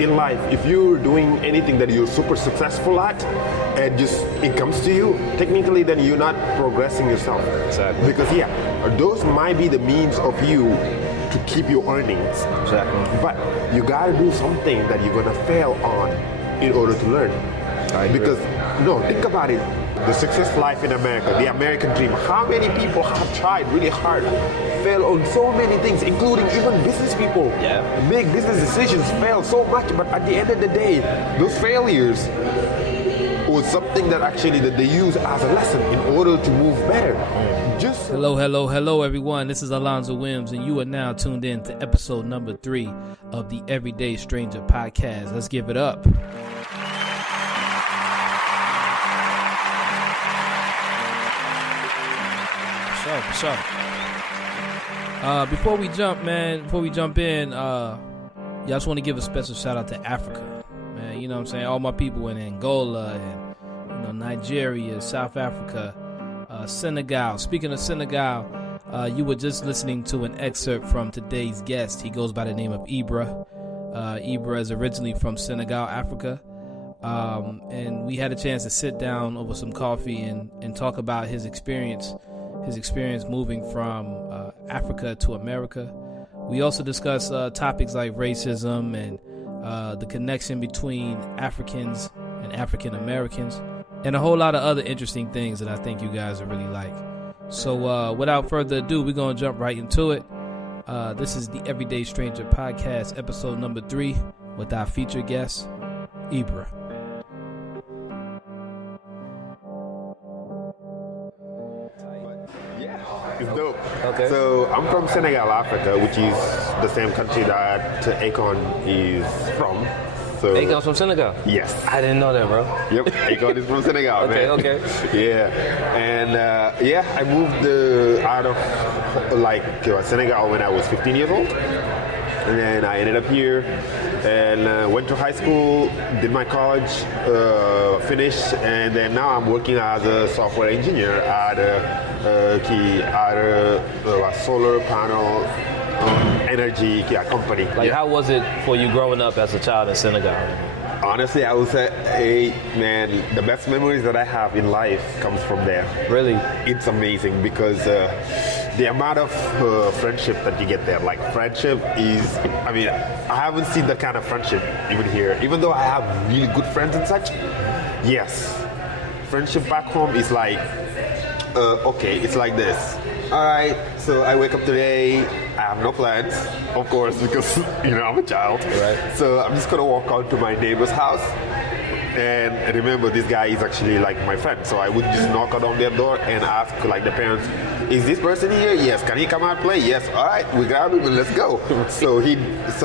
in life, if you're doing anything that you're super successful at and just it comes to you, technically then you're not progressing yourself. Exactly. Because those might be the means of you to keep your earnings. Exactly. But you gotta do something that you're gonna fail on in order to learn. I agree. Because think about it. The success life in America, the American dream. How many people have tried really hard, fail on so many things, including even business people. Yeah. Make business decisions, fail so much, but at the end of the day, those failures was something that actually that they use as a lesson in order to move better. Hello, everyone. This is Alonzo Williams, and you are now tuned in to episode number 3 of the Everyday Stranger podcast. Let's give it up. For sure. Before we jump in, I just want to give a special shout out to Africa, man. You know what I'm saying? All my people in Angola and Nigeria, South Africa, Senegal. Speaking of Senegal, you were just listening to an excerpt from today's guest. He goes by the name of Ibra. Ibra is originally from Senegal, Africa. And we had a chance to sit down over some coffee and talk about his experience moving from Africa to America. We also discuss topics like racism and the connection between Africans and African Americans, and a whole lot of other interesting things that I think you guys will really like. So without further ado, we're going to jump right into it. This is the Everyday Stranger podcast, episode number 3, with our featured guest, Ibra. It's dope. Okay. So I'm from Senegal, Africa, which is the same country that Akon is from. So Akon's from Senegal? Yes. I didn't know that, bro. Yep, Akon is from Senegal, man. Okay. Yeah, and I moved out of Senegal when I was 15 years old, and then I ended up here and went to high school, did my college, finished, and then now I'm working as a software engineer at a solar panel energy company. How was it for you growing up as a child in Senegal? Honestly, I would say, the best memories that I have in life comes from there. Really? It's amazing because the amount of friendship that you get there, friendship is, I haven't seen that kind of friendship even here. Even though I have really good friends and such, yes, friendship back home is it's like this. All right, so I wake up today, I have no plans, of course, because, I'm a child. Right. So I'm just going to walk out to my neighbor's house. And remember, this guy is actually my friend. So I would just knock on their door and ask the parents, is this person here? Yes. Can he come out and play? Yes. All right, we grab him and let's go. So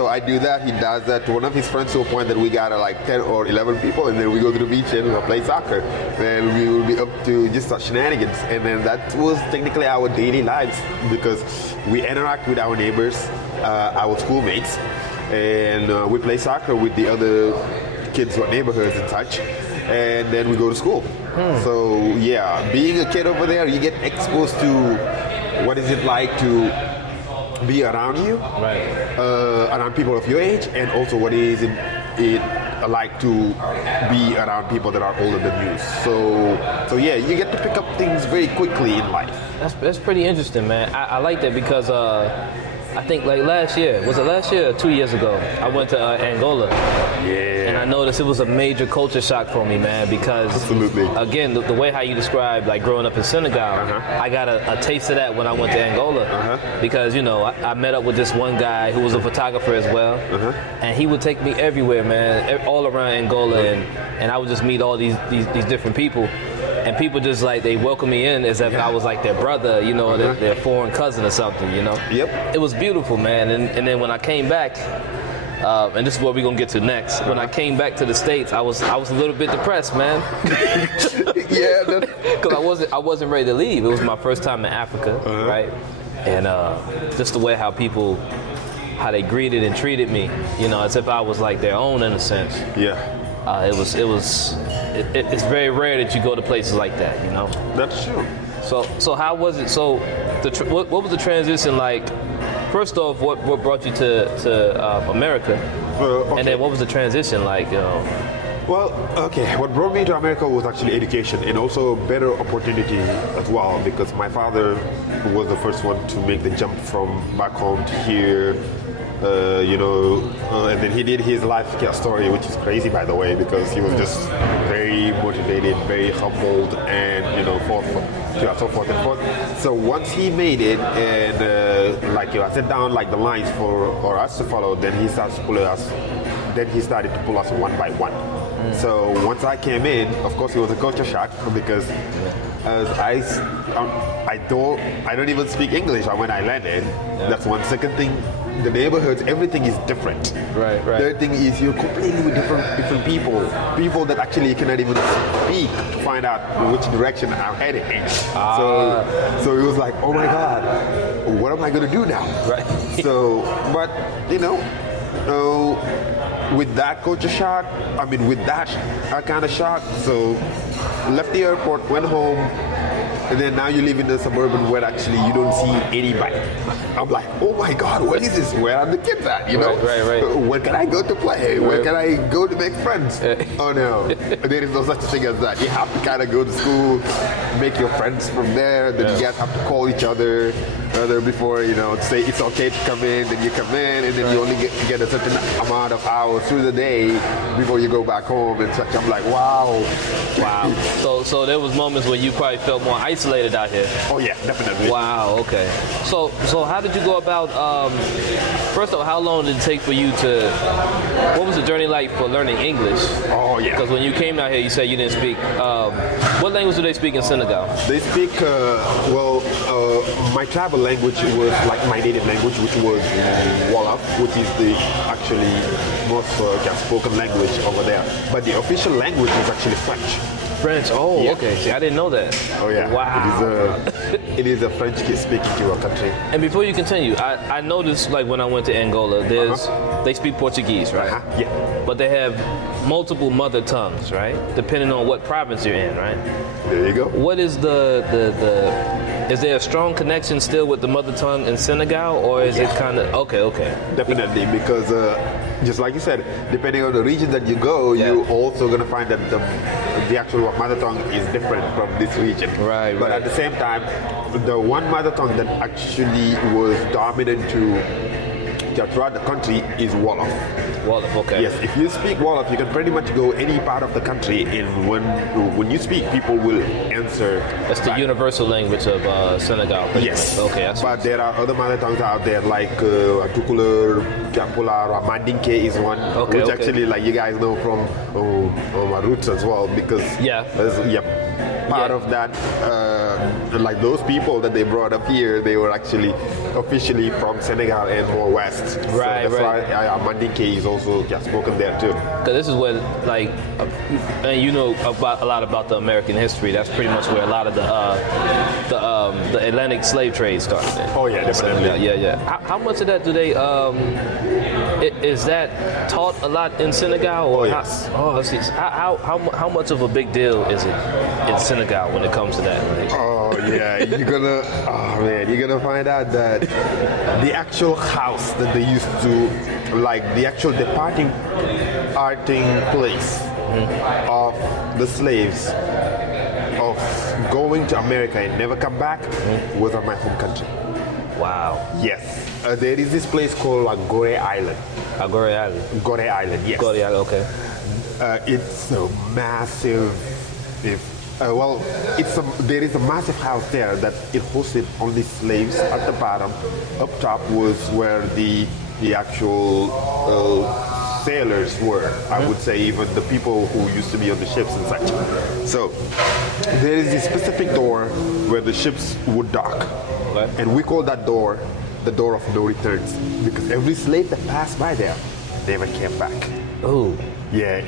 I do that. He does that to one of his friends to a point that we got 10 or 11 people, and then we go to the beach and we'll play soccer. Then we will be up to just shenanigans. And then that was technically our daily lives because we interact with our neighbors, our schoolmates, and we play soccer with the other kids or neighborhoods and such, and then we go to school. So being a kid over there, you get exposed to what is it like to be around you, right? Around people of your age, and also what is it like to be around people that are older than you. So you get to pick up things very quickly in life. That's pretty interesting, man. I like that because I think last year, was it last year or 2 years ago, I went to Angola. Yeah. And I noticed it was a major culture shock for me, man, because absolutely, again, the way how you described growing up in Senegal, I got a taste of that when I went to Angola, because I met up with this one guy who was a photographer as well, and he would take me everywhere, man, all around Angola, and I would just meet all these different people. And people just they welcome me in as if I was their brother, their foreign cousin or something, Yep. It was beautiful, man. And then when I came back, and this is what we're gonna get to next. When I came back to the States, I was a little bit depressed, man. Because I wasn't ready to leave. It was my first time in Africa, right? And just the way how they greeted and treated me, as if I was their own in a sense. Yeah. It's very rare that you go to places like that, That's true. So how was it? So what was the transition like? First off, what brought you to America? Okay. And then what was the transition like? Well, okay. What brought me to America was actually education and also better opportunity as well, because my father was the first one to make the jump from back home to here. And then he did his life story, which is crazy, by the way, because he was just very motivated, very humbled, and so forth and forth. So once he made it, and I set down like the lines for us to follow, then he started to pull us. Then he started to pull us one by one. So once I came in, of course, it was a culture shock because as I don't even speak English when I landed. Yeah. That's one. Second thing, the neighborhoods, everything is different. Right. Third thing is you're completely with different people that actually you cannot even speak to find out which direction I'm heading. So it was like, oh my God, what am I going to do now? Right. So, but with that culture shock, with that kind of shock, so left the airport, went home, and then now you live in a suburban where actually you don't see anybody. I'm like, oh my God, what is this? Where are the kids at? Right. Where can I go to play? Where can I go to make friends? Oh no, there is no such thing as that. You have to kind of go to school, make your friends from there, then you guys have to call each other before, to say it's okay to come in, then you come in, and then you only get a certain amount of hours through the day before you go back home and such. I'm like, wow. So there was moments when you probably felt more isolated out here. Oh yeah, definitely. Wow, okay. So how did you go about, first of all, how long did it take for you what was the journey like for learning English? Oh yeah. Because when you came out here, you said you didn't speak, what language do they speak in Senegal? They speak, my tribal language was like my native language, which was Wolof, which is the actually most spoken language over there. But the official language is actually French. French. Oh, yeah. Okay. See, I didn't know that. Oh yeah. Wow. It is a French speaking to a country. And before you continue, I noticed like when I went to Angola, they speak Portuguese, right? Yeah. But they have multiple mother tongues, right? Depending on what province you're in, right? There you go. What is is there a strong connection still with the mother tongue in Senegal, or is it kind of okay? Definitely, because just like you said, depending on the region that you go, you're also gonna find that the actual mother tongue is different from this region. Right. But at the same time, the one mother tongue that actually was dominant throughout the country is Wolof. Wolof, okay. Yes, if you speak Wolof, you can pretty much go any part of the country, and when you speak, people will answer. That's the universal language of Senegal. Yes. Okay. But there are other mother tongues out there like Tukulur, Japular, or Mandinke is one, which actually, like you guys know from my roots as well, because part of that, like those people that they brought up here, they were actually officially from Senegal and more west. Right. So that's why Mandinke is also spoken there too. Because this is where, and you know a lot about the American history. That's pretty much where a lot of the Atlantic slave trade started. Oh yeah, definitely. Yeah. How much of that do they? Is that taught a lot in Senegal? Or yes. How much of a big deal is it in Senegal when it comes to that? You're gonna find out that the actual house that they used to, like the actual departing place of the slaves of going to America and never come back was on my home country. Wow. Yes. There is this place called Gore Island. Gore Island? Gore Island, yes. Gore Island, okay. It's a massive, there is a massive house there that it hosted only slaves at the bottom. Up top was where the actual sailors were. I would say even the people who used to be on the ships and such. So there is a specific door where the ships would dock. Okay. And we call that door the door of no returns, because every slave that passed by there never came back. Oh. Yeah,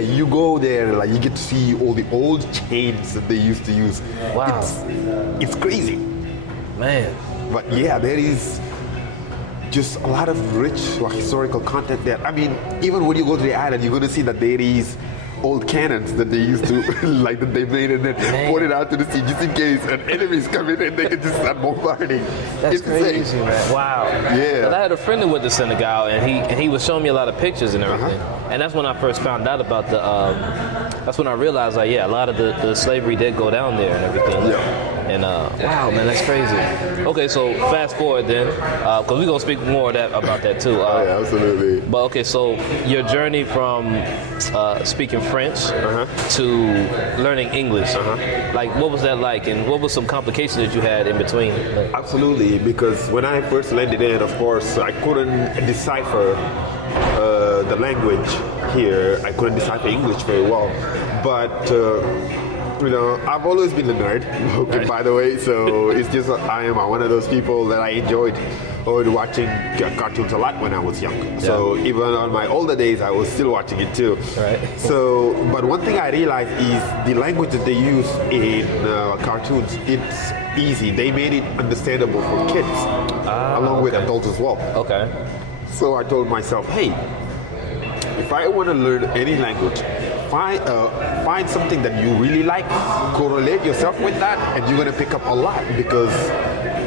you go there, like you get to see all the old chains that they used to use. Wow. It's crazy. Man. But yeah, there is just a lot of rich historical content there. I mean, even when you go to the island, you're going to see that there is old cannons that they used to, like that they made and then put it out to the sea just in case an enemy's coming and they can just start bombarding. That's It's crazy, insane. man. Wow. Yeah. But I had a friend who went to Senegal, and he was showing me a lot of pictures and everything. And that's when I first found out about the. That's when I realized, like, yeah, a lot of the slavery did go down there and everything. Yeah. And wow, man, that's crazy. Okay, so fast forward then, because we're gonna speak more about that too. Yeah, absolutely. But okay, so your journey from speaking French to learning English, like what was that like, and what was some complications that you had in between? Absolutely, because when I first landed in, of course, I couldn't decipher the language here. I couldn't decipher English very well, but I've always been a nerd, okay, by the way, so it's just I am one of those people that I enjoyed watching cartoons a lot when I was young. Yeah. So even on my older days, I was still watching it too. Right. So, but one thing I realized is the language that they use in cartoons, it's easy. They made it understandable for kids, along with adults as well. Okay. So I told myself, hey, if I want to learn any language, find something that you really like, correlate yourself with that, and you're going to pick up a lot because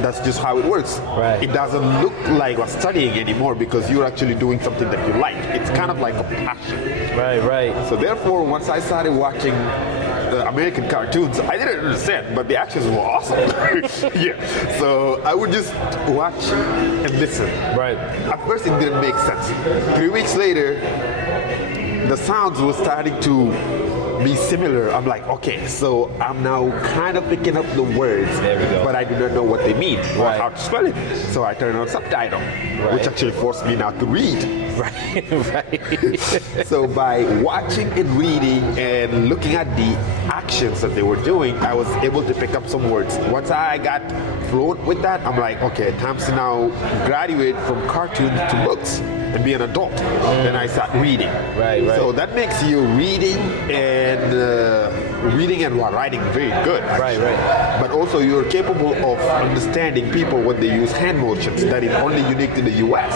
that's just how it works. Right. It doesn't look like you're studying anymore because you're actually doing something that you like. It's kind of like a passion. Right. So therefore, once I started watching the American cartoons, I didn't understand, but the actions were awesome. Yeah. So I would just watch and listen. Right. At first, it didn't make sense. 3 weeks later, the sounds were starting to be similar. I'm like, okay, so I'm now kind of picking up the words, there we go. but I do not know what they mean or Right. how to spell it. So I turned on subtitle, which actually forced me now to read. Right. So by watching and reading and looking at the actions that they were doing, I was able to pick up some words. Once I got fluent with that, I'm like, okay, time to now graduate from cartoons to books and be an adult. Then I start reading. Right. So that makes you reading and writing very good. Actually. Right. But also you're capable of understanding people when they use hand motions. That is only unique to the U.S.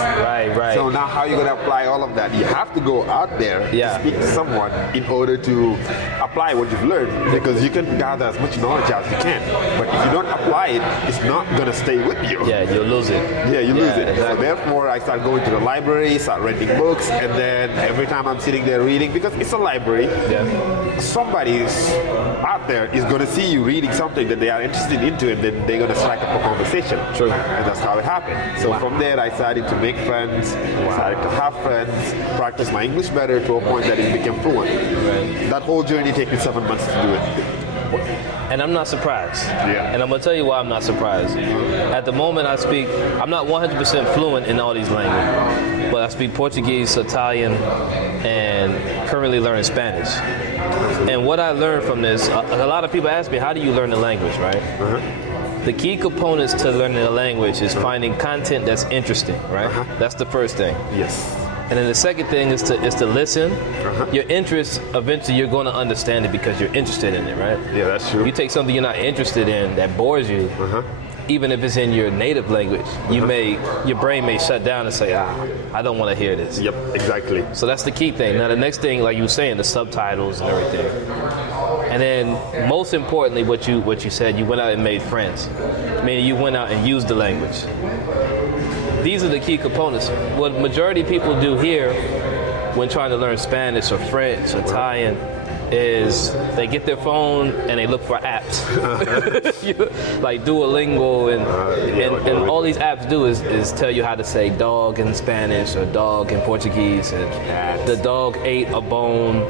Right. So now how are you going to apply all of that? You have to go out there to speak to someone in order to apply what you've learned, because you can gather as much knowledge as you can. But if you don't apply it, it's not going to stay with you. Yeah, you'll lose it. Yeah, you lose it. Exactly. So therefore, I start going to the library, start renting books, and then every time I'm sitting there reading, because it's a library, somebody out there is going to see you reading something that they are interested into, and then they're going to strike up a conversation. True. And that's how it happened. So from there, I started to make friends, started to have friends, practice my English better to a point that it became fluent. Right. That whole journey took me 7 months to do it. And I'm not surprised. Yeah. And I'm going to tell you why I'm not surprised. At the moment I speak, I'm not 100% fluent in all these languages, but I speak Portuguese, Italian, and currently learning Spanish. And what I learned from this, a lot of people ask me, how do you learn the language, right? The key components to learning a language is finding content that's interesting, right? That's the first thing. Yes. And then the second thing is to listen. Your interest, eventually you're going to understand it because you're interested in it, right? Yeah, that's true. You take something you're not interested in that bores you, even if it's in your native language, your brain may shut down and say, I don't want to hear this. Yep, exactly. So that's the key thing. Now the next thing, like you were saying, the subtitles and everything. And then most importantly, what you said, you went out and made friends. Meaning you went out and used the language. These are the key components. What majority of people do here when trying to learn Spanish or French or Italian is they get their phone and they look for apps. Like Duolingo and all these apps do is tell you how to say dog in Spanish or dog in Portuguese, and the dog ate a bone.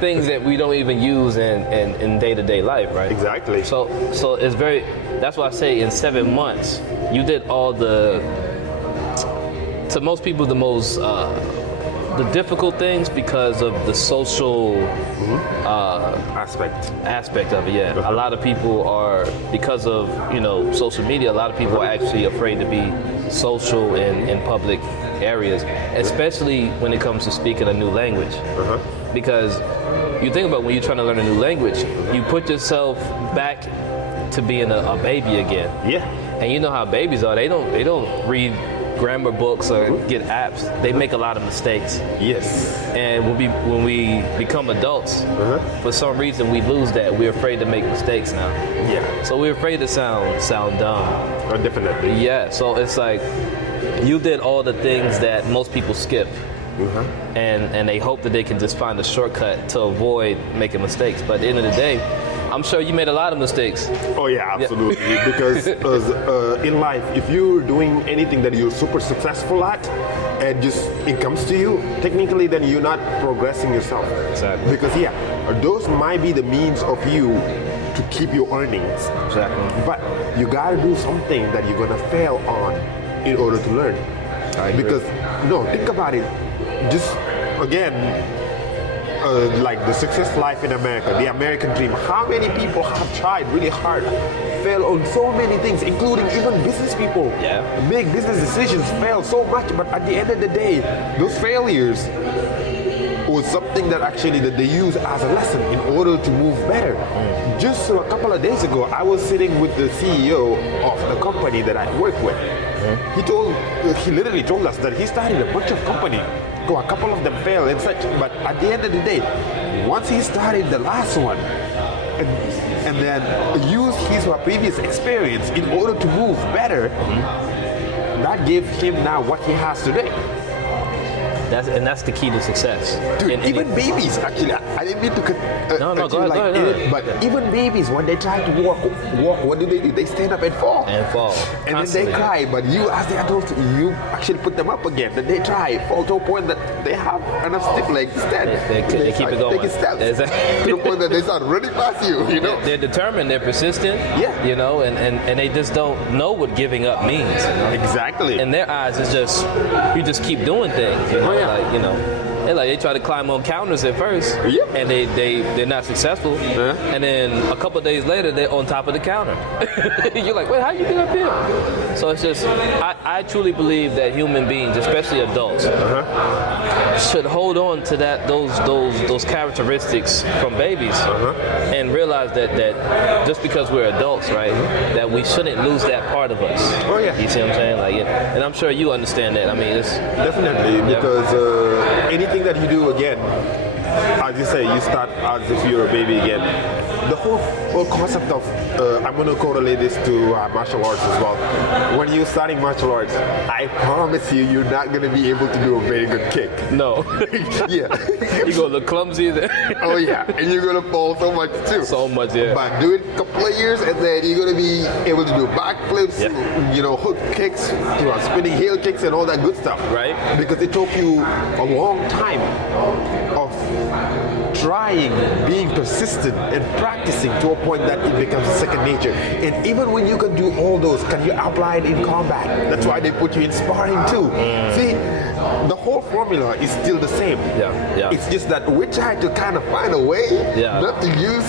Things that we don't even use in day-to-day life, right? Exactly. So it's very, that's why I say in 7 months you did all the, to most people, the most the difficult things because of the social aspect of it. Yeah, a lot of people are, because of social media, a lot of people are actually afraid to be social in public areas, especially when it comes to speaking a new language. Because you think about when you're trying to learn a new language, you put yourself back to being a baby again. Yeah. And you know how babies are. They don't read grammar books or get apps, they make a lot of mistakes. Yes. And when we become adults, for some reason we lose that. We're afraid to make mistakes now. Yeah. So we're afraid to sound dumb. Definitely. Yeah. So it's like you did all the things that most people skip. And they hope that they can just find a shortcut to avoid making mistakes. But at the end of the day, I'm sure you made a lot of mistakes. Oh yeah, absolutely. Yeah. Because in life, if you're doing anything that you're super successful at, and just it comes to you, technically, then you're not progressing yourself. Exactly. Because those might be the means of you to keep your earnings. Exactly. But you gotta do something that you're gonna fail on in order to learn. I agree. Because think about it. Just again, like the success life in America, the American dream. How many people have tried really hard, fail on so many things, including even business people. Yeah. Make business decisions, fail so much, but at the end of the day, those failures was something that actually that they use as a lesson in order to move better. Just a couple of days ago, I was sitting with the CEO of the company that I work with. He literally told us that he started a bunch of companies. A couple of them failed and such, but at the end of the day, once he started the last one, and then used his previous experience in order to move better, that gave him now what he has today. That's the key to success. Dude, even babies, actually, I didn't mean to No, go ahead. but even babies, when they try to walk, what do? They stand up and fall. And fall. And Constantly. then they cry, but you, as the adults, you actually put them up again. Then they try, fall to a point that they have enough stiff legs to stand. They keep it going. Taking steps Exactly. to the point that they start running past you, know? They're determined, they're persistent, Yeah. and they just don't know what giving up means. Exactly. In their eyes, it's just, you just keep doing things, they try to climb on counters at first, Yep. and they're not successful, and then a couple days later, they're on top of the counter. You're like, wait, how you get up here? So it's just, I truly believe that human beings, especially adults, should hold on to those characteristics from babies, and realize that just because we're adults, right, that we shouldn't lose that part of us. Oh yeah. You see what I'm saying? And I'm sure you understand that. I mean, it's Definitely, because anything that you do again, as you say, you start as if you're a baby again. The whole concept of, I'm going to correlate this to martial arts as well. When you're starting martial arts, I promise you, you're not going to be able to do a very good kick. no. Yeah. You're going to look clumsy. Oh yeah, and you're going to fall so much too. So much, yeah. But do it a couple of years, and then you're going to be able to do backflips, hook kicks, spinning heel kicks, and all that good stuff. Right. Because it took you a long time of trying, being persistent, and practicing to a point that it becomes second nature. And even when you can do all those, can you apply it in combat? That's why they put you in sparring too. See, the whole formula is still the same. Yeah. It's just that we're trying to kind of find a way not to use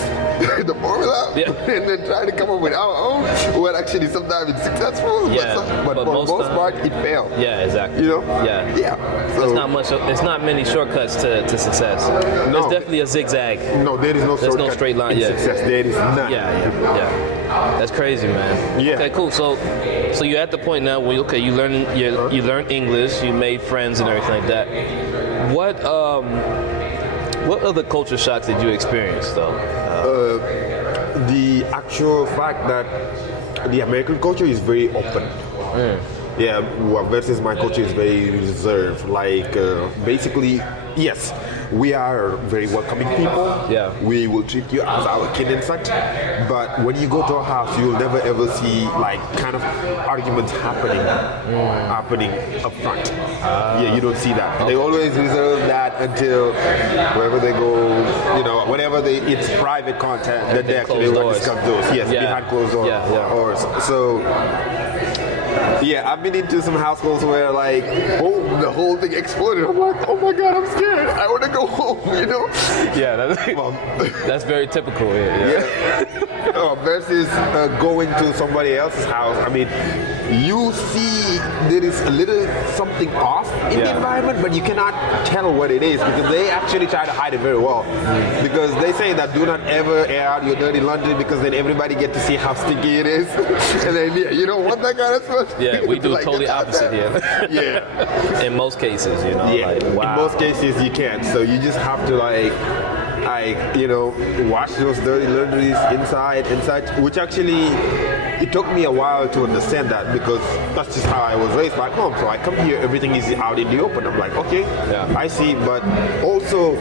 the formula and then try to come up with our own. Well, actually, sometimes it's successful, but for the most part, it fails. Yeah, exactly. Yeah. So There's not many shortcuts to success. No. There's definitely a zigzag. No, there is no There's shortcut no straight line. in success. There is none. Yeah. That's crazy, man. Yeah. Okay, cool. So you're at the point now where you learn English, you made friends and everything like that. What other culture shocks did you experience though? The actual fact that the American culture is very open. Yeah, versus my culture is very reserved. Like, basically, yes, we are very welcoming people. Yeah. We will treat you as our kid and such. But when you go to a house, you'll never ever see like kind of arguments happening up front. Yeah, you don't see that. They always reserve that until wherever they go, whenever it's private content that they actually discuss those. Yes, behind closed doors. So. Yeah, I've been into some households where like, boom, the whole thing exploded. I'm like, oh my God, I'm scared. I want to go home, Yeah, that's very typical. Yeah. Versus going to somebody else's house. I mean, you see there is a little something off in the environment, but you cannot tell what it is because they actually try to hide it very well. Because they say that do not ever air out your dirty laundry because then everybody get to see how stinky it is. And then you don't want that kind of stuff. Yeah, we do totally opposite here. Yeah. In most cases, Yeah. like, wow. In most cases you can't. So you just have to wash those dirty laundries inside, which actually, it took me a while to understand that because that's just how I was raised back home. So I come here, everything is out in the open. I'm like, okay, I see. But also,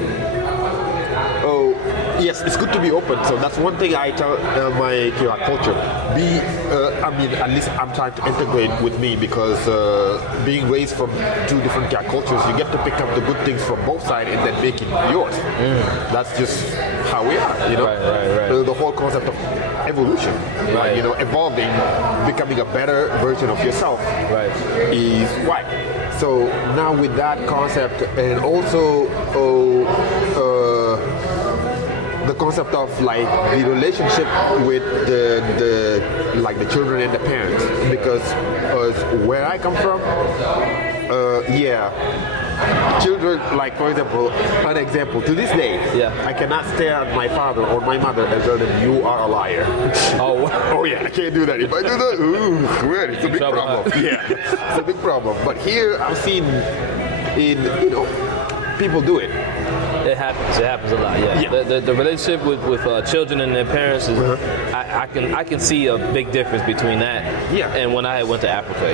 yes, it's good to be open. So that's one thing I tell my QR culture. At least I'm trying to integrate with me because being raised from two different QR cultures, you get to pick up the good things from both sides and then make it yours. That's just how we are, Right. The whole concept of evolution, right. Evolving, becoming a better version of yourself, Right. is why. So now with that concept and also the concept of like the relationship with the children and the parents, because where I come from, children, like for example, an example to this day, I cannot stare at my father or my mother and tell them you are a liar. Oh yeah, I can't do that. If I do that, man, it's a big problem. Yeah, it's a big problem. But here I've seen people do it. It happens a lot. Yeah. The relationship with children and their parents is. I can see a big difference between that. Yeah. And when I went to Africa,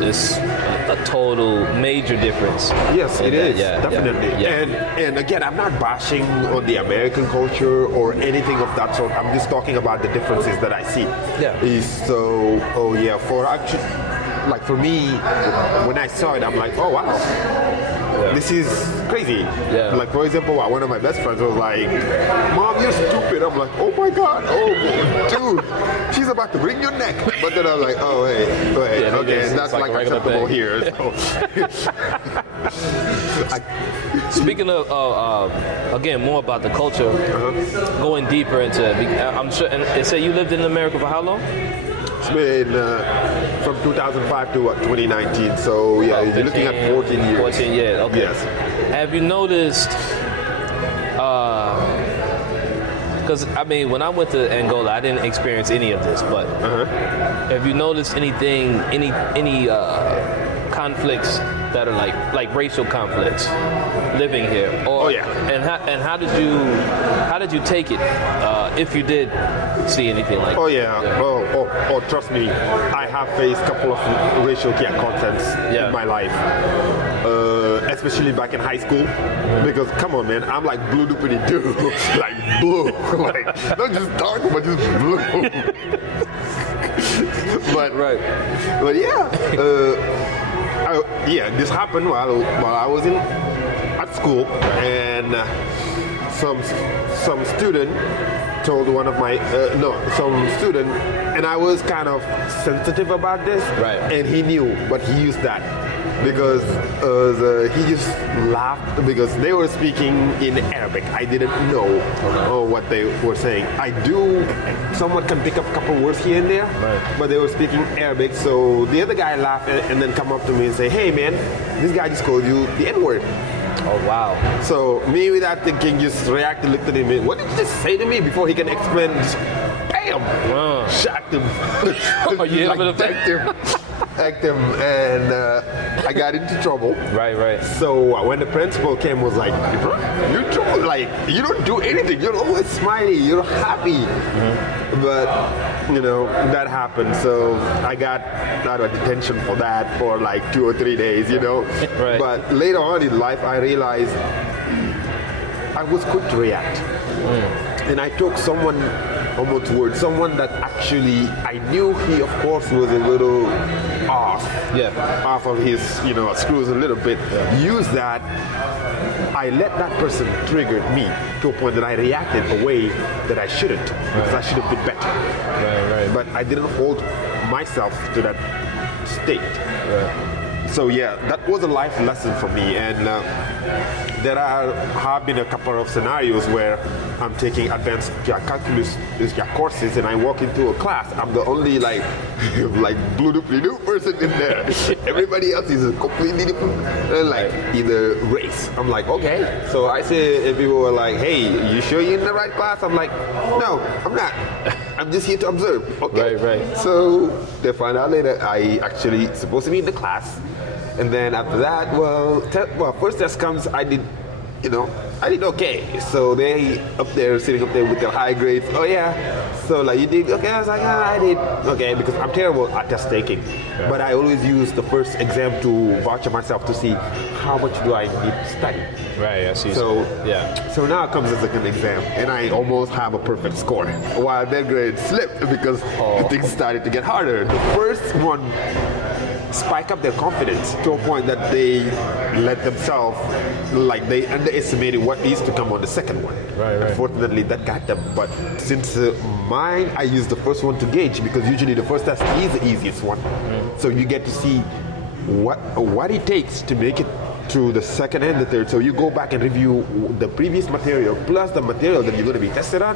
it's a total major difference. Yes, it is. Yeah, definitely. Yeah. And again, I'm not bashing on the American culture or anything of that sort. I'm just talking about the differences that I see. Yeah. For actually, like for me, when I saw it, I'm like, oh wow. This is crazy. Yeah. Like for example, one of my best friends was like, "Mom, you're stupid." I'm like, "Oh my god, dude, she's about to wring your neck." But then I'm like, "Oh hey, okay, that's like acceptable here." So. Speaking of again, more about the culture, going deeper into it. I'm sure. And say you lived in America for how long? It's been from 2005 to 2019, so yeah, you're looking at 14 years. 14 years, okay. Yes. Have you noticed, because when I went to Angola, I didn't experience any of this, but have you noticed any conflicts that are like racial conflicts living here? And how did you take it if you did see anything like that? Oh, trust me, I have faced a couple of racial contents in my life, especially back in high school. Because come on, man, I'm like blue doopity doo, like blue, like not just dark, but just blue. But yeah. This happened while I was at school, and some student told one of my some student, and I was kind of sensitive about this, and he knew, but he used that because he just laughed because they were speaking in Arabic. I didn't know what they were saying. I do somewhat can pick up a couple words here and there, but they were speaking Arabic. So the other guy laughed and then come up to me and say, "Hey man, this guy just called you the N-word." Oh wow! So me, without thinking, just reacted, looked at him. And, what did you just say to me? Before he can explain, just bam, shocked him. Act him, and I got into trouble. Right. So when the principal came, was like, "You're in trouble. Like you don't do anything. You're always smiley. You're happy." But that happened. So I got out of detention for that for like 2 or 3 days. Right. But later on in life, I realized I was quick to react, and I took someone towards someone that actually I knew he, of course, was a little off of his, screws a little bit. Use that. I let that person trigger me to a point that I reacted a way that I shouldn't, because I should have been better. Right. But I didn't hold myself to that state. So yeah, that was a life lesson for me, and have been a couple of scenarios where I'm taking advanced calculus courses, and I walk into a class. I'm the only like blue person in there. Everybody else is a completely different, either race. I'm like, okay. So I say, and people were like, hey, you sure you're in the right class? I'm like, no, I'm not. I'm just here to observe. Okay. Right. So they found out later I actually supposed to be in the class. And then after that, first test comes, I did okay. So they sitting up there with their high grades. Oh yeah. So like, you did okay? I was like, I did okay, because I'm terrible at test taking. Yeah. But I always use the first exam to voucher myself to see how much do I need to study. Right, I see. So yeah. So now it comes the second exam, and I almost have a perfect score, while their grade slipped because things started to get harder. The first one spike up their confidence to a point that they let themselves, like they underestimated what needs to come on the second one. Right. Unfortunately, that got them. But since mine, I used the first one to gauge, because usually the first test is the easiest one. So you get to see what it takes to make it to the second and the third. So you go back and review the previous material plus the material that you're going to be tested on.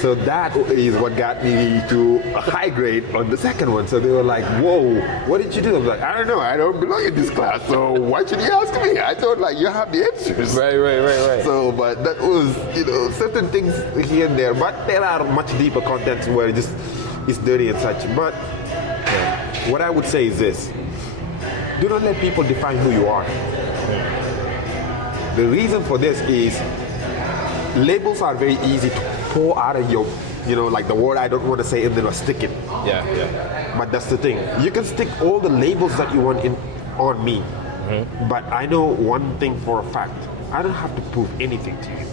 So that is what got me to a high grade on the second one. So they were like, whoa, what did you do? I'm like, I don't know, I don't belong in this class, so why should you ask me? I thought like you have the answers. Right. So, but that was, certain things here and there, but there are much deeper contents where it's dirty and such. But what I would say is this: do not let people define who you are. The reason for this is labels are very easy to pour out of your, like the word I don't want to say, and then I'll stick it. Yeah. But that's the thing. You can stick all the labels that you want on me. But I know one thing for a fact. I don't have to prove anything to you.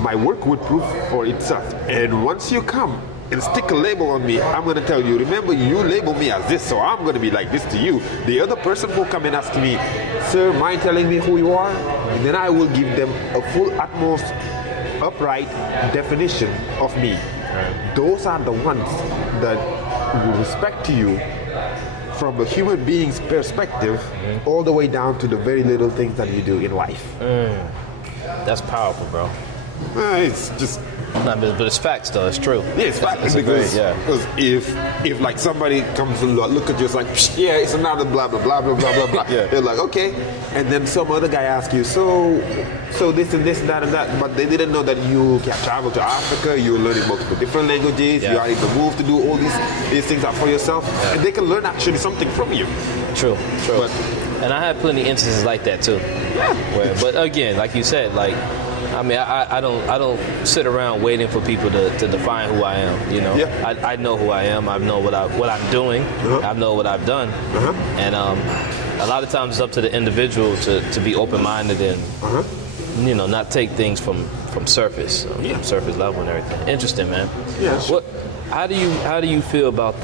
My work would prove for itself. And once you come and stick a label on me, I'm going to tell you, remember, you label me as this, so I'm going to be like this to you. The other person will come and ask me, sir, mind telling me who you are? And then I will give them a full, utmost, upright definition of me. Right. Those are the ones that will respect you from a human being's perspective, all the way down to the very little things that you do in life. That's powerful, bro. It's just... but it's facts, though. It's true. Yeah, it's facts, because if like somebody comes and look at you, it's like, yeah, it's another blah blah blah blah blah blah blah. They're like, okay, and then some other guy asks you, so this and this and that and that, but they didn't know that you can travel to Africa, you're learning multiple different languages, you are in the move to do all these things out for yourself, and they can learn actually something from you. True. And I had plenty of instances like that too. But again, like you said, like, I mean, I don't sit around waiting for people to define who I am. I know who I am. I know what I'm doing. I know what I've done. And a lot of times it's up to the individual to be open-minded and not take things from surface, from surface level and everything. Interesting, man. Yeah. How do you feel about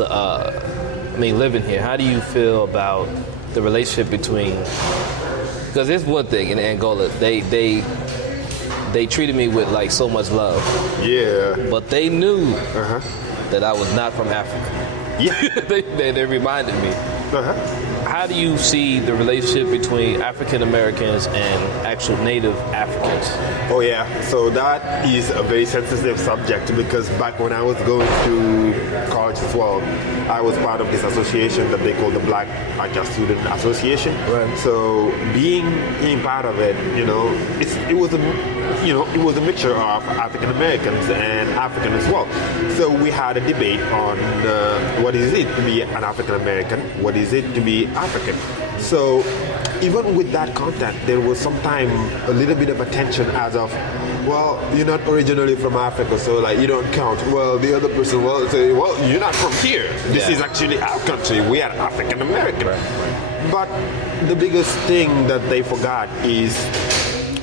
living here? How do you feel about the relationship between? Because there's one thing in Angola, they treated me with like so much love. Yeah. But they knew that I was not from Africa. Yeah. they reminded me. How do you see the relationship between African Americans and actual native Africans? Oh yeah, so that is a very sensitive subject, because back when I was going to college as well, I was part of this association that they call the Black Student Association. Right. So being part of it, it was a mixture of African Americans and African as well. So we had a debate on what is it to be an African American, what is it to be African. So even with that content, there was sometimes a little bit of a tension as of, well, you're not originally from Africa, so like you don't count. Well, the other person will say, well, you're not from here. This is actually our country. We are African American. Right. But the biggest thing that they forgot is,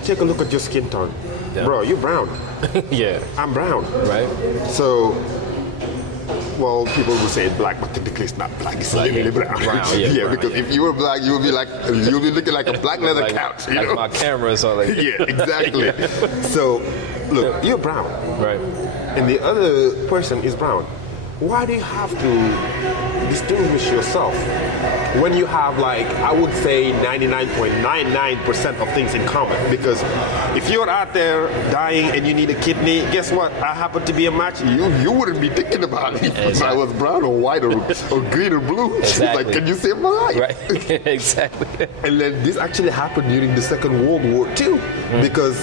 take a look at your skin tone. Yeah. Bro, you're brown. Yeah. I'm brown. Right. So, well, people will say black, but technically it's not black. It's literally brown. Brown. Because if you were black, you would be looking like a black leather couch. Like my camera or something. Yeah, exactly. So, look, you're brown. Right. And the other person is brown. Why do you have to distinguish yourself when you have, like, I would say 99.99% of things in common. Because if you're out there dying and you need a kidney, guess what? I happen to be a match. You wouldn't be thinking about me if I was brown or white or green or blue. Exactly. Like, can you save my life? Right. Exactly. And then this actually happened during the Second World War too, because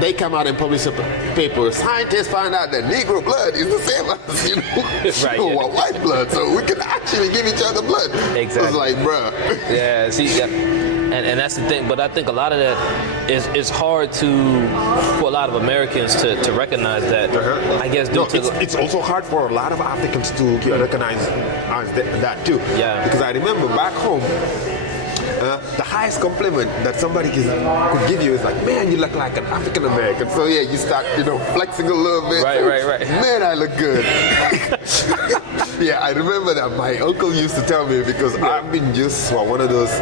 they come out and publish a paper. Scientists find out that Negro blood is the same as Right, white blood, so we can actually give each other blood. Exactly. It's like, bruh. Yeah. See. Yeah. And that's the thing, but I think a lot of that is hard for a lot of Americans to recognize that. I guess It's also hard for a lot of Africans to recognize that too. Yeah. Because I remember back home, the highest compliment that somebody could give you is like, man, you look like an African American. So yeah, you start, flexing a little bit. Right. Man, I look good. Yeah, I remember that my uncle used to tell me, because I've been just one of those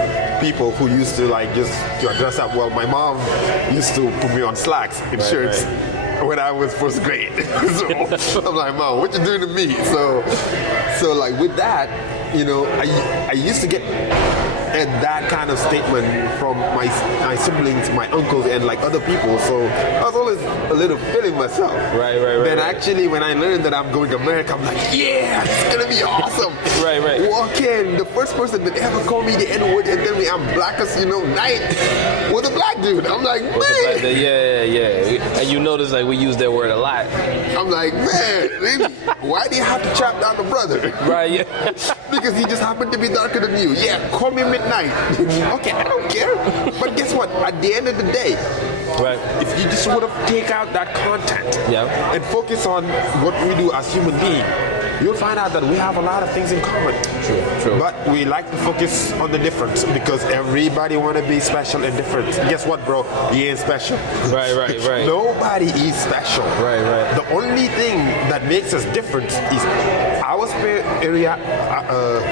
people who used to like just to dress up. Well, my mom used to put me on slacks and shirts when I was first grade. So I'm like, Mom, what you doing to me? So like with that, I used to get that kind of statement from my siblings, my uncles, and like other people. So I was always a little feeling myself. Right. Then actually, when I learned that I'm going to America, I'm like, yeah, it's gonna be awesome. Right. Walk in, the first person that ever called me the N-word and tell me I'm black as night was a black dude. I'm like, man. Yeah. And you notice like we use that word a lot. I'm like, man, why do you have to chop down the brother? Right. Yeah. Because he just happened to be darker than you. Yeah, call me midnight. Okay, I don't care. But guess what? At the end of the day, right, if you just want to take out that content and focus on what we do as human beings, you'll find out that we have a lot of things in common. True. But we like to focus on the difference because everybody want to be special and different. Guess what, bro? You ain't special. Right. Nobody is special. Right. The only thing that makes us different is our area.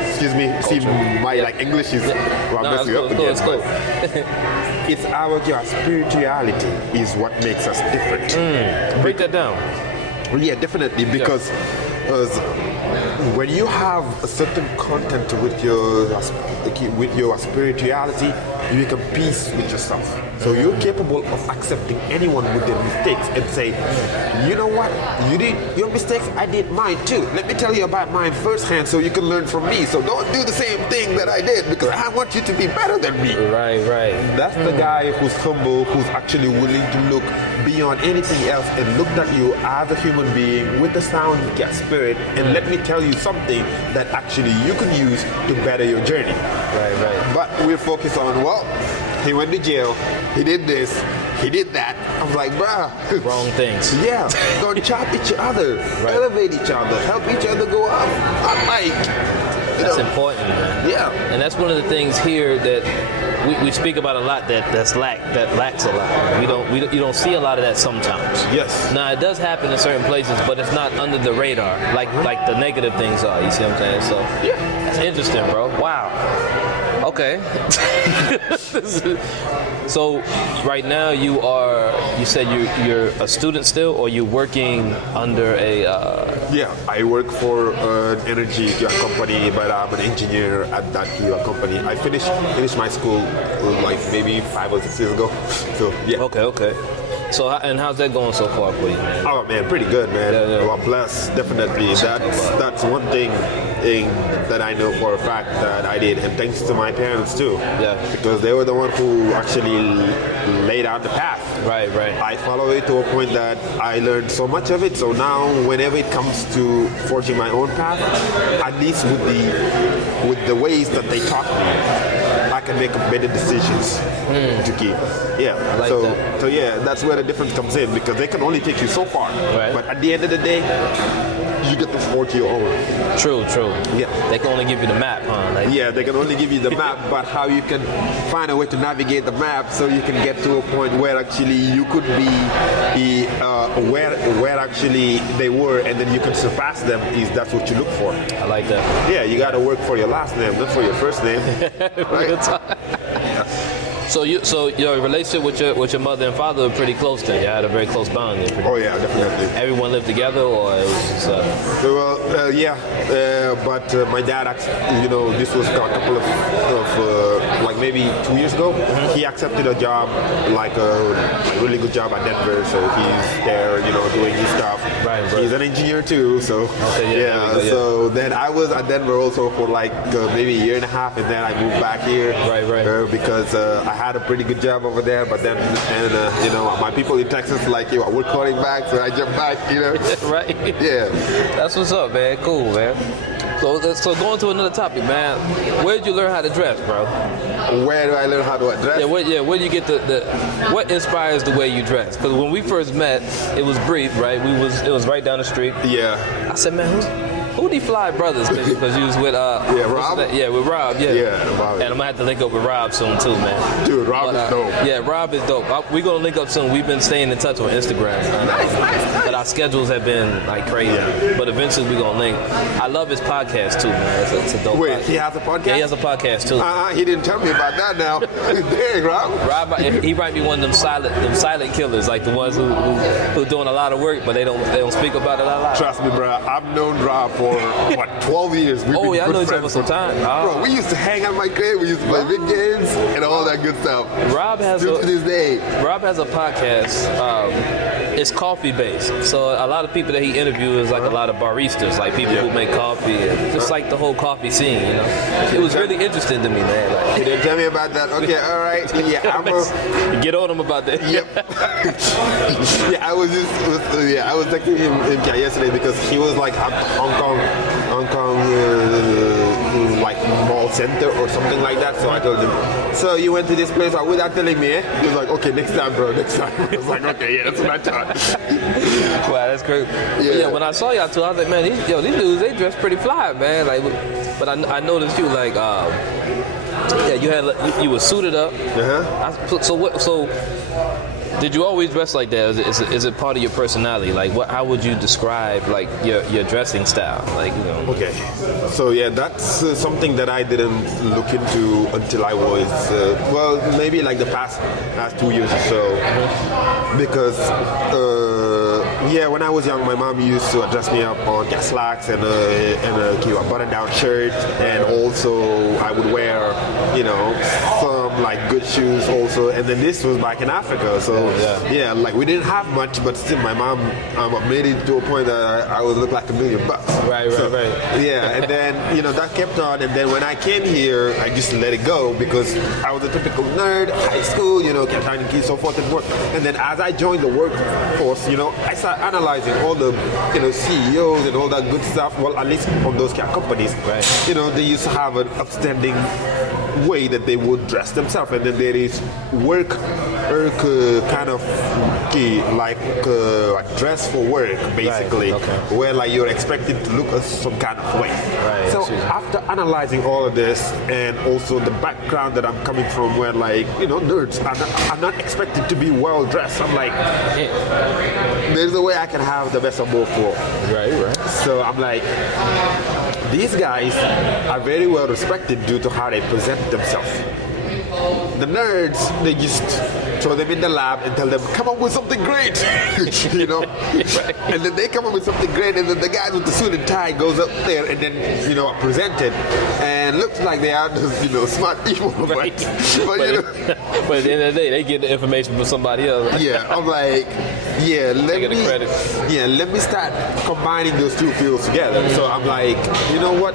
Excuse me. See, my English is messing up again. It's cool. It's our spirituality is what makes us different. Break that down. Yeah, definitely, because when you have a certain content with your spirituality, you make a peace with yourself. So you're capable of accepting anyone with their mistakes and say, you know what, you did your mistakes, I did mine too. Let me tell you about mine firsthand so you can learn from me. So don't do the same thing that I did because I want you to be better than me. Right. That's the guy who's humble, who's actually willing to look beyond anything else and look at you as a human being with a sound spirit, and let me tell you something that actually you can use to better your journey. Right. But we're focused on, well, he went to jail, he did this, he did that. I'm like, bruh. Wrong things. Yeah, don't chop each other, elevate each other, help each other go up. I'm like, that's important, man. Yeah. And that's one of the things here that we speak about a lot that lacks a lot. You don't see a lot of that sometimes. Yes. Now it does happen in certain places, but it's not under the radar like the negative things are. You see what I'm saying? So that's interesting, bro. Wow. Okay. So right now you said you're a student still, or you're working under a Yeah, I work for an energy company, but I'm an engineer at that company. I finished my school like maybe 5 or 6 years ago. So yeah. Okay. So how's that going so far for you, man? Oh man, pretty good, man. Yeah. Well, blessed, definitely. That's one thing that I know for a fact that I did, and thanks to my parents too. Yeah. Because they were the one who actually laid out the path. Right. I follow it to a point that I learned so much of it. So now, whenever it comes to forging my own path, at least with the ways that they taught me, I can make better decisions to keep. Yeah. I like that. So yeah, that's where the difference comes in, because they can only take you so far. Right. But at the end of the day, you get to forge your own. True. Yeah. They can only give you the map, huh? Yeah, they can only give you the map, but how you can find a way to navigate the map so you can get to a point where actually you could be where actually they were, and then you can surpass them. That's what you look for. I like that. Yeah, you got to work for your last name, not for your first name. Right? So your relationship with your mother and father were pretty close then. You had a very close bond. Oh yeah, definitely. Everyone lived together, or it was just. But my dad, this was a couple of like maybe 2 years ago. He accepted a job, like a really good job at Denver. So he's there, doing his stuff. Right. He's an engineer too. So So then I was at Denver also for like maybe a year and a half, and then I moved back here. Right. Because I had a pretty good job over there. But then, my people in Texas like, we're calling back, so I jumped back. Right. Yeah. That's what's up, man. Cool, man. So going to another topic, man. Where did you learn how to dress, bro? Where do I learn how to dress? Where do you get what inspires the way you dress? Because when we first met, it was brief, right? It was right down the street. Yeah. I said, man, who the Fly Brothers? Because you was with Rob. With Rob. Rob. And I'm gonna have to link up with Rob soon too, man. Dude, Rob is dope. Yeah, Rob is dope. We're gonna link up soon. We've been staying in touch on Instagram. Nice. But our schedules have been like crazy. Yeah. But eventually we're gonna link. I love his podcast too, man. It's a dope. Wait, podcast. he has a podcast? Yeah, he has a podcast too. He didn't tell me about that now. Dang, Rob. Rob, he might be one of them silent killers, like the ones who doing a lot of work, but they don't speak about it a lot. Trust me, bro. I've known Rob for 12 years. We've been I know good each other friends some time. Bro, we used to hang out in my crib. We used to play big games and all that good stuff. Rob has Still to this day. Rob has a podcast. It's coffee based. So a lot of people that he interviews, like a lot of baristas, like people who make coffee, and just like the whole coffee scene. It was really interesting to me, man. Like, You didn't tell me about that. Okay, all right. Yeah, get on him about that. Yep. I was texting him yesterday because he was like at Hong Kong, like mall center or something like that. So I told him, so you went to this place without telling me, eh? He was like, okay, next time, bro, next time. I was like, okay, yeah, that's what I thought. Wow, that's great. Yeah, when I saw y'all two, I was like, man, these dudes, they dress pretty fly, man. Like, but I noticed you like, you were suited up. So did you always dress like that? Is it part of your personality? Like, how would you describe like your dressing style? Like, Okay, so yeah, that's something that I didn't look into until I was maybe like the past 2 years or so, because when I was young, my mom used to dress me up on slacks and a button-down shirt, and also I would wear some like good shoes also, and then this was back in Africa, so like we didn't have much, but still my mom made it to a point that I would look like $1 million. Right. Yeah, and then that kept on, and then when I came here, I just let it go because I was a typical nerd, high school, kept trying to keep so forth and forth, and then as I joined the workforce, I started analyzing all the CEOs and all that good stuff. Well, at least on those kind of companies, right. They used to have an upstanding way that they would dress themselves, and then there is work kind of like dress for work basically, where like you're expected to look a some kind of way. Right. So after analyzing all of this and also the background that I'm coming from, where like nerds are not expected to be well dressed, I'm like, there's a way I can have the best of both worlds. Right. So I'm like, these guys are very well respected due to how they present themselves. The nerds, they just throw them in the lab and tell them, come up with something great, and then they come up with something great, and then the guys with the suit and tie goes up there and then present it, and looks like they are smart people, Right. but but at the end of the day, they get the information from somebody else. I'm like, let me start combining those two fields together. So I'm like, you know what?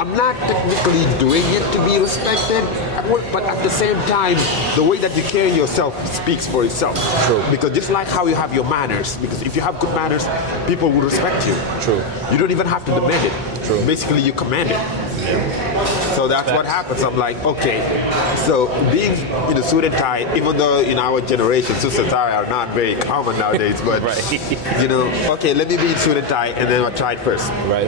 I'm not technically doing it to be respected, but at the same time, the way that you carry yourself speaks for itself. True. Because just like how you have your manners, because if you have good manners, people will respect you. True. You don't even have to demand it. True. Basically, you command it. So that's what happens. I'm like, okay, so being in a suit and tie, even though in our generation suits and tie are not very common nowadays, but okay, let me be in suit and tie, and then I tried first. Right.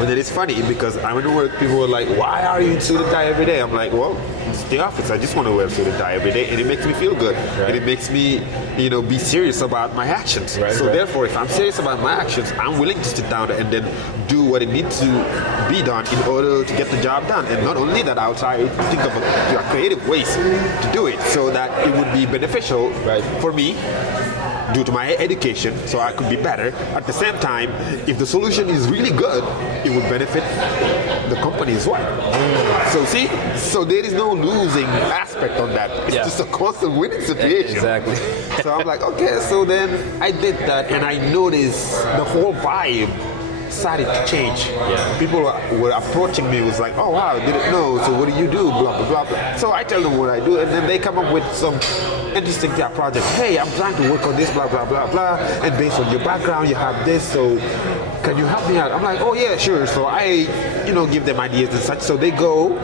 And then it's funny because I went to work, people were like, why are you in suit and tie every day? I'm like, well, the office. I just want to wear a suit and tie every day, and it makes me feel good. Right. And it makes me, be serious about my actions. Right, so right. therefore, if I'm serious about my actions, I'm willing to sit down and then do what it needs to be done in order to get the job done. And not only that, I'll try to think of creative ways to do it so that it would be beneficial Right. for me due to my education, so I could be better. At the same time, if the solution is really good, it would benefit the company as well. So see, so there is no losing aspect on that. It's Yeah. just a constant winning situation. Exactly. So I'm like, okay, so then I did that, and I noticed the whole vibe started to change. Yeah. People were approaching me, was like, oh wow, didn't know, so what do you do, blah, blah, blah, blah. So I tell them what I do, and then they come up with some interesting project. Hey, I'm trying to work on this, blah, blah, blah, blah, and based on your background, you have this, so can you help me out? I'm like, oh yeah, sure. So I, give them ideas and such. So they go,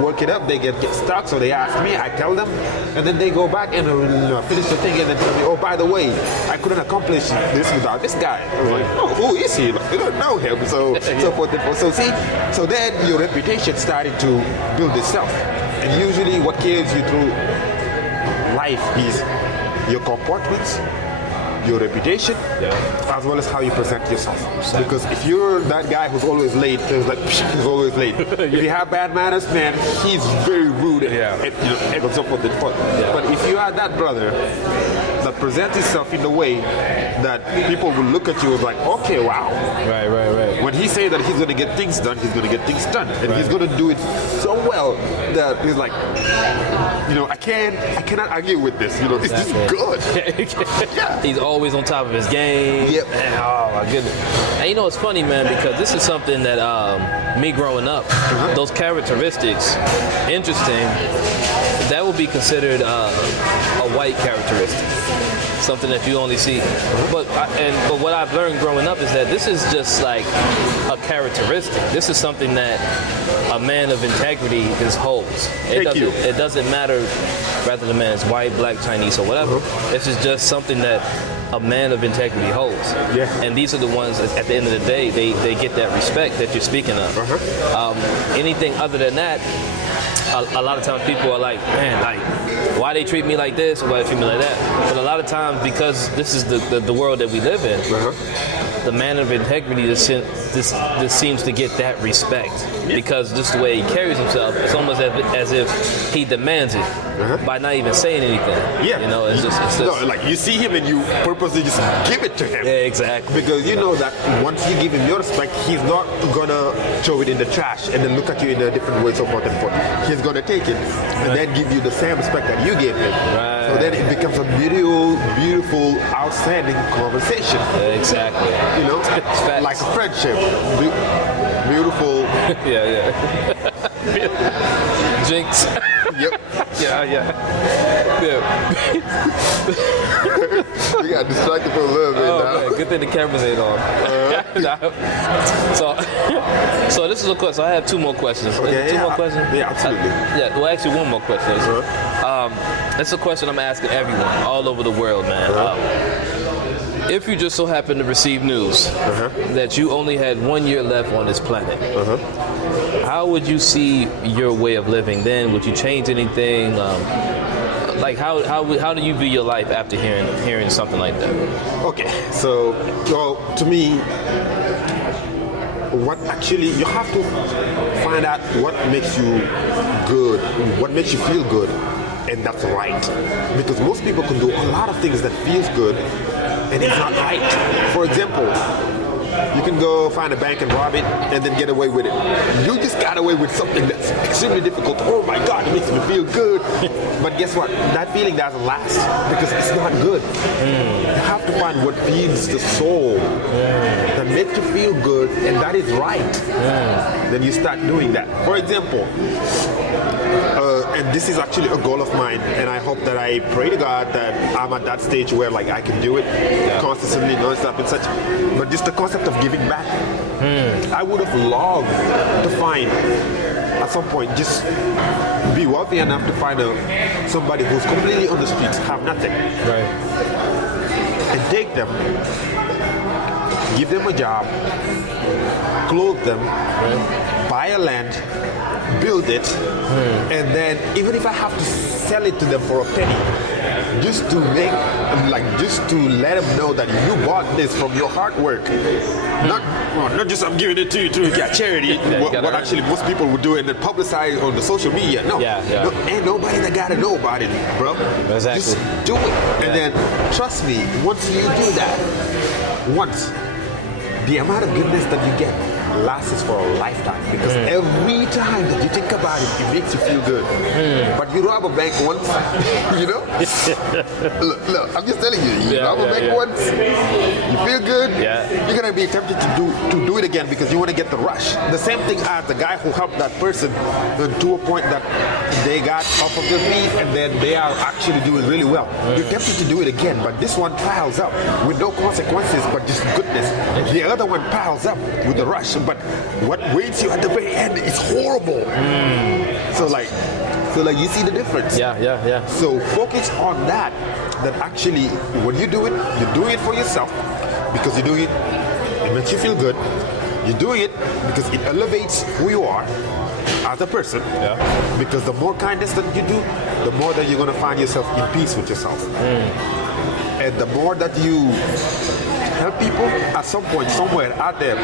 work it up, they get stuck, so they ask me, I tell them, and then they go back and finish the thing, and then tell me, oh, by the way, I couldn't accomplish this without this guy. I was like, oh, who is he? Like, you don't know him. So forth and forth. So see, so then your reputation started to build itself. And usually what carries you through life is your comportments, your reputation, as well as how you present yourself. Because if you're that guy who's always late, there's like, he's always late. If you have bad manners, man, he's very rude and so forth and forth. But if you are that brother that presents himself in a way that people will look at you as like, okay, wow. Right. When he says that he's going to get things done, he's going to get things done. And he's going to do it so well that he's like, I cannot argue with this. It's just good. Yeah. He's always on top of his game. Yep. Man, oh my goodness. And it's funny, man, because this is something that me growing up, those characteristics, interesting, that would be considered a white characteristic. Something that you only see. But what I've learned growing up is that this is just like a characteristic. This is something that a man of integrity holds. It doesn't matter whether the man is white, black, Chinese, or whatever. This is just something that a man of integrity holds. Yeah. And these are the ones that, at the end of the day, they get that respect that you're speaking of. Anything other than that, a lot of times people are like, man, like, why they treat me like this or why they treat me like that? But a lot of times, because this is the world that we live in, the man of integrity just seems to get that respect because just the way he carries himself, it's almost as if he demands it by not even saying anything. Yeah. It's just no, like you see him and you purposely just give it to him. Yeah, exactly. Because you know that once you give him your respect, he's not gonna throw it in the trash and then look at you in a different way, so forth and forth. He's gonna take it and then give you the same respect that you gave him. Right. So then it becomes a beautiful, outstanding conversation. Yeah, exactly. Like a friendship. Beautiful. Yeah. Jinx. Yep. Yeah. We got distracted for a little bit now. Man, good thing the cameras ain't on. So this is a question. So I have two more questions. Okay, two more questions? Yeah, absolutely. Well, actually, one more question. It's a question I'm asking everyone all over the world, man. If you just so happen to receive news that you only had 1 year left on this planet, how would you see your way of living then? Would you change anything? How do you view your life after hearing something like that? Okay, so to me, you have to find out what makes you good, what makes you feel good, and that's right. Because most people can do a lot of things that feels good, and it's not right. For example, you can go find a bank and rob it and then get away with it. You just got away with something that's extremely difficult. Oh my God, it makes me feel good. But guess what? That feeling doesn't last because it's not good. You have to find what feeds the soul that makes you feel good, and that is right. Then you start doing that. For example, and this is actually a goal of mine, and I hope that I pray to God that I'm at that stage where like I can do it consistently, non-stop and such. But just the concept of giving back, I would have loved to find at some point just be wealthy enough to find somebody who's completely on the streets, have nothing, Right. and take them, give them a job, clothe them, buy a land, build it, and then even if I have to sell it to them for a penny, just to let them know that you bought this from your hard work, not just I'm giving it to you to get charity. What actually most people would do and then publicize on the social media. No, no, ain't nobody that gotta know about it, bro. Exactly. Just do it, and then trust me. Once you do that, the amount of goodness that you get lasts for a lifetime, because every time that you think about it, it makes you feel good. But you rob a bank once, you know? look, I'm just telling you, you rob a bank once, you feel good, you're gonna be tempted to do it again because you want to get the rush. The same thing as the guy who helped that person to a point that they got off of their feet and then they are actually doing really well. You're tempted to do it again, but this one piles up with no consequences but just goodness. The other one piles up with the rush, but what waits you at the very end is horrible. So like you see the difference. Yeah. So focus on that actually when you do it, you're doing it for yourself because you're doing it, it makes you feel good. You're doing it because it elevates who you are as a person. Because the more kindness that you do, the more that you're going to find yourself in peace with yourself. And the more that you help people, at some point, somewhere out there,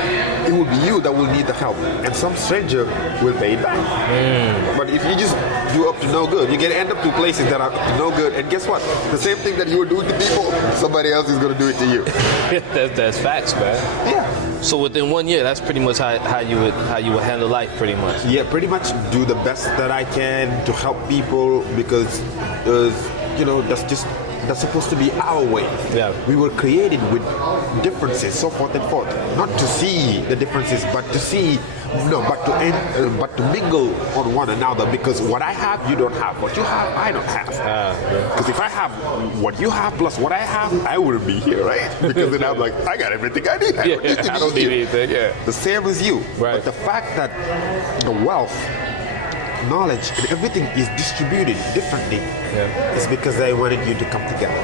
it will be you that will need the help, and some stranger will pay it back. But if you just do up to no good, you're gonna end up to places that are up to no good, and guess what? The same thing that you were doing to people, somebody else is gonna do it to you. that's facts, man. Yeah. So within 1 year, that's pretty much how you would handle life, pretty much. Yeah, pretty much do the best that I can to help people because, that's supposed to be our way. We were created with differences, so forth and forth. Not to see the differences, but to mingle on one another. Because what I have, you don't have. What you have, I don't have. Because if I have what you have plus what I have, I wouldn't be here, right? Because then I'm like, I got everything I need. I don't need anything. The same as you. Right. But the fact that the wealth, knowledge, and everything is distributed differently is because I wanted you to come together.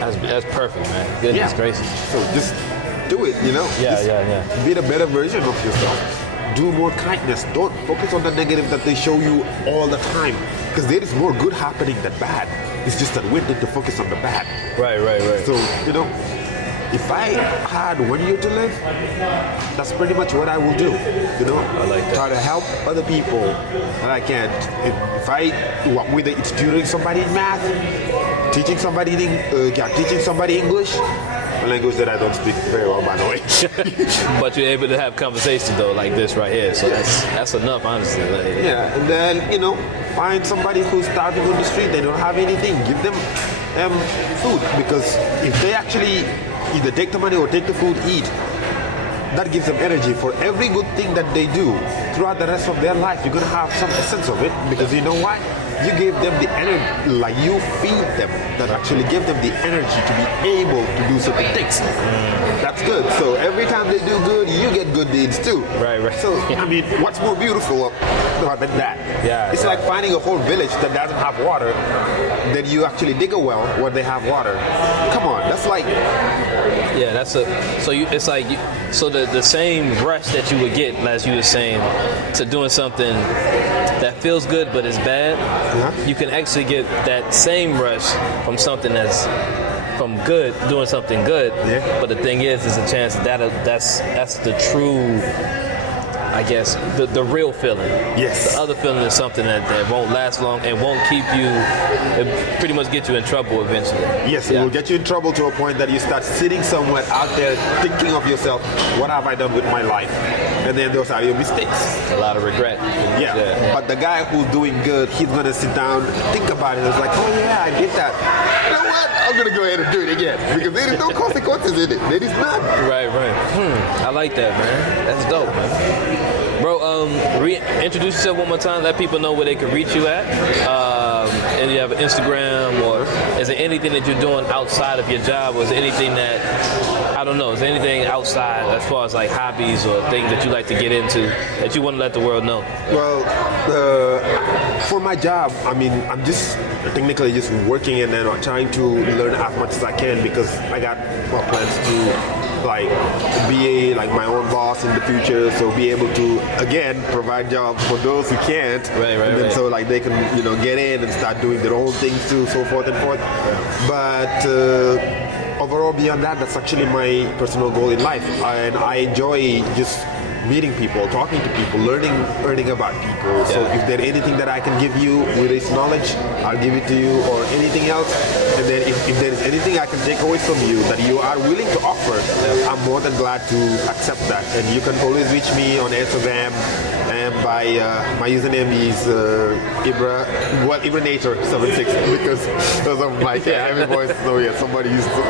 That's perfect, man. Goodness gracious. So just do it, Be the better version of yourself. Do more kindness. Don't focus on the negative that they show you all the time, because there is more good happening than bad. It's just that we need to focus on the bad. Right. So, if I had 1 year to live, that's pretty much what I will do. I like that. Try to help other people that I can. Whether it's tutoring somebody in math, teaching somebody English, a language that I don't speak very well, by the way. But you're able to have conversations though, like this right here. So that's enough, honestly. And then find somebody who's starving on the street. They don't have anything. Give them food, because if they actually either take the money or take the food, eat, that gives them energy for every good thing that they do throughout the rest of their life. You're going to have some essence of it, because you know why? You gave them the energy, like you feed them, that actually give them the energy to be able to do certain things. That's good. So every time they do good, you get good deeds too. Right. So, what's more beautiful than that? It's like finding a whole village that doesn't have water, then you actually dig a well where they have water. Come on, that's like... So the same rush that you would get, as you were saying, to doing something that feels good but is bad, you can actually get that same rush from something from good, doing something good. But the thing is, there's a chance that's the true, I guess, the real feeling. Yes. The other feeling is something that won't last long and won't keep you, it pretty much get you in trouble eventually. Yes, it will get you in trouble to a point that you start sitting somewhere out there thinking of yourself, what have I done with my life? And then those are your mistakes. A lot of regret. But the guy who's doing good, he's going to sit down, think about it. It's like, oh yeah, I did that. You know what? I'm going to go ahead and do it again. Because there is no consequences in it. There is none. Right. I like that, man. That's dope, man. Bro, introduce yourself one more time. Let people know where they can reach you at. And you have an Instagram, or is there anything that you're doing outside of your job? Or is there anything that, I don't know, is there anything outside as far as like hobbies or things that you like to get into that you want to let the world know? Well, for my job, I'm just technically just working and then trying to learn as much as I can, because I got plans to like be like my own boss in the future. So be able to again provide jobs for those who can't. Right, and then right. so like they can get in and start doing their own things too, so forth and forth. But overall, beyond that, that's actually my personal goal in life, and I enjoy just meeting people, talking to people, learning about people. So if there's anything that I can give you with this knowledge, I'll give it to you, or anything else. And then if there is anything I can take away from you that you are willing to offer, I'm more than glad to accept that. And you can always reach me on Instagram, and by my username is Ibra, Ibranator76, because of my heavy voice. So yeah, somebody used to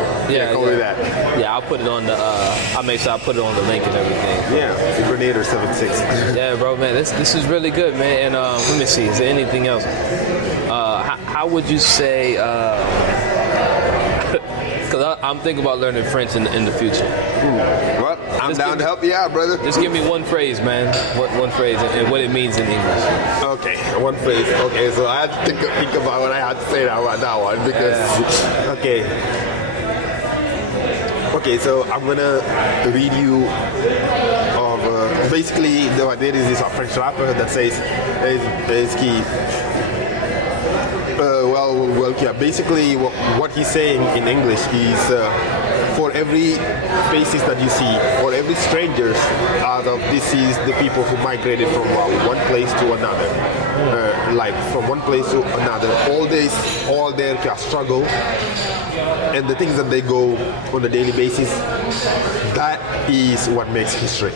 call me that. Yeah, I'll put it on the. I'll make sure I put it on the link and everything. Yeah. Ibranator76. Yeah, bro, man, this is really good, man. And let me see, is there anything else? How would you say? Because I'm thinking about learning French in the future. Well, I'm down to help you out, brother. Just give me one phrase, man. One phrase and what it means in English. Okay, one phrase. Okay, so I had to think about what I had to say about that one because. Okay, so I'm gonna read you of basically there is this French rapper that says basically basically what he's saying in English is for every faces that you see, for every strangers, this is the people who migrated from one place to another. Like from one place to another, all their struggle and the things that they go on a daily basis, that is what makes history.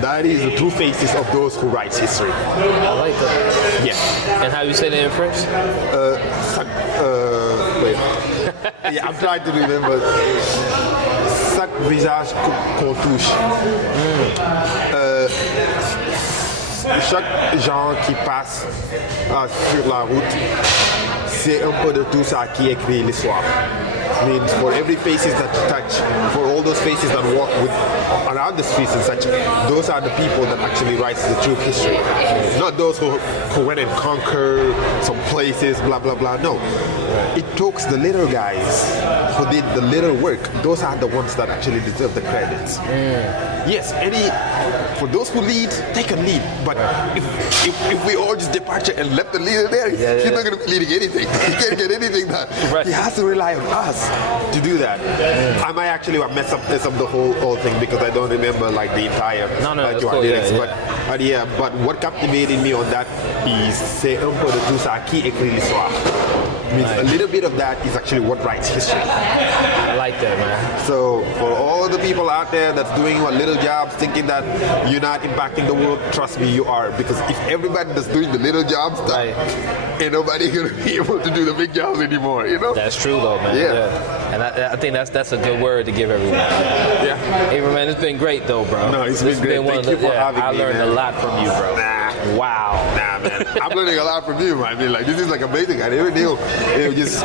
That is the true faces of those who write history. I like that. Yeah. And how you say that in French? Wait. Yeah, I'm trying to remember. Chaque visage qu'on touche. Chaque gens qui passe sur la route, c'est un peu de tout ça qui écrit l'histoire. Means for every faces that you touch, for all those faces that walk around the streets and such, those are the people that actually write the true history. Not those who went and conquered some places, blah blah blah. No, it talks the little guys who did the little work. Those are the ones that actually deserve the credits. Yes, for those who lead, they can lead. But if we all just departure and left the leader there, he's not going to be leading anything. He can't get anything done. Right. He has to rely on us to do that. I might actually mess up the whole thing because I don't remember like the entire lyrics. But what captivated me on that is c'est un peu de tout ça qui écrit l'histoire. Means a little bit of that is actually what writes history. I like that, man. So for all the people out there that's doing little jobs, thinking that you're not impacting the world, trust me, you are. Because if everybody that's doing the little jobs, ain't nobody gonna be able to do the big jobs anymore. That's true, though, man. Yeah. And I think that's a good word to give everyone. Yeah. Hey, man, it's been great, though, bro. No, it's been great. Thank you for having me. I learned a lot from you, bro. Wow. Nah, man. I'm learning a lot from you, man. I mean, like, this is like amazing. I never knew it was just,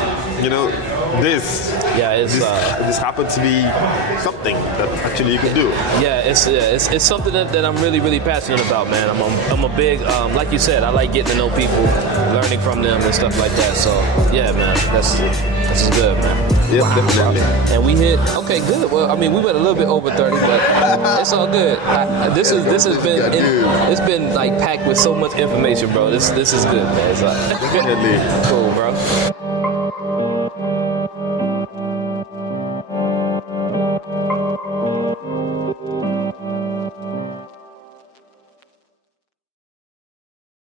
this. Yeah, it just happened to be something that actually you can do. Yeah, it's something that I'm really, really passionate about, man. I'm a big, like you said, I like getting to know people, learning from them and stuff like that. So, yeah, man, that's good, man. Yeah, definitely. And we hit, okay, good. Well, I mean, we went a little bit over 30, but it's all good. This has been, it's been like packed with so much information, bro. This is good, man. It's definitely cool, bro.